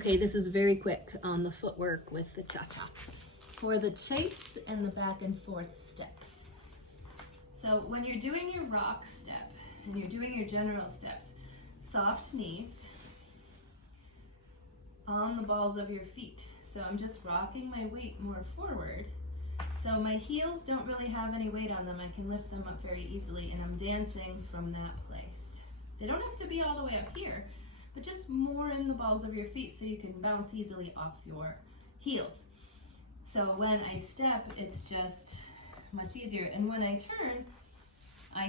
Okay, this is very quick on the footwork with the cha-cha. For the chase and the back and forth steps. So when you're doing your rock step and you're doing your general steps, soft knees on the balls of your feet. So I'm just rocking my weight more forward. So my heels don't really have any weight on them. I can lift them up very easily, and I'm dancing from that place. They don't have to be all the way up here, but just more in the balls of your feet so you can bounce easily off your heels. So when I step, it's just much easier. And when I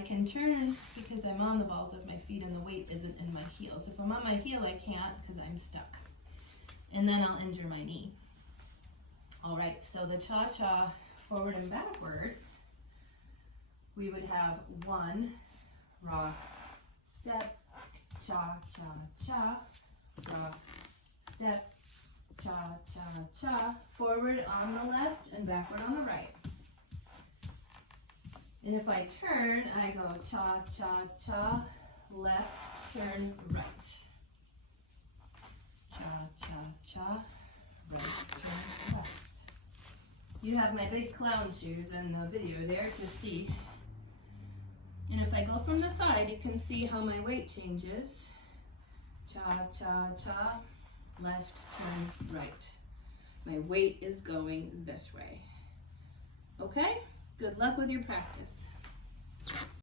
can turn because I'm on the balls of my feet and the weight isn't in my heels. If I'm on my heel, I can't because I'm stuck. And then I'll injure my knee. All right, so the cha-cha forward and backward, we would have one rock, step, cha-cha-cha, rock, step, cha-cha-cha, forward on the left and backward on the right. And if I turn, I go cha-cha-cha, left, turn, right. Cha-cha-cha, right, turn, left. You have my big clown shoes in the video there to see. And if I go from the side, you can see how my weight changes. Cha-cha-cha, left, turn, right. My weight is going this way. Okay? Good luck with your practice.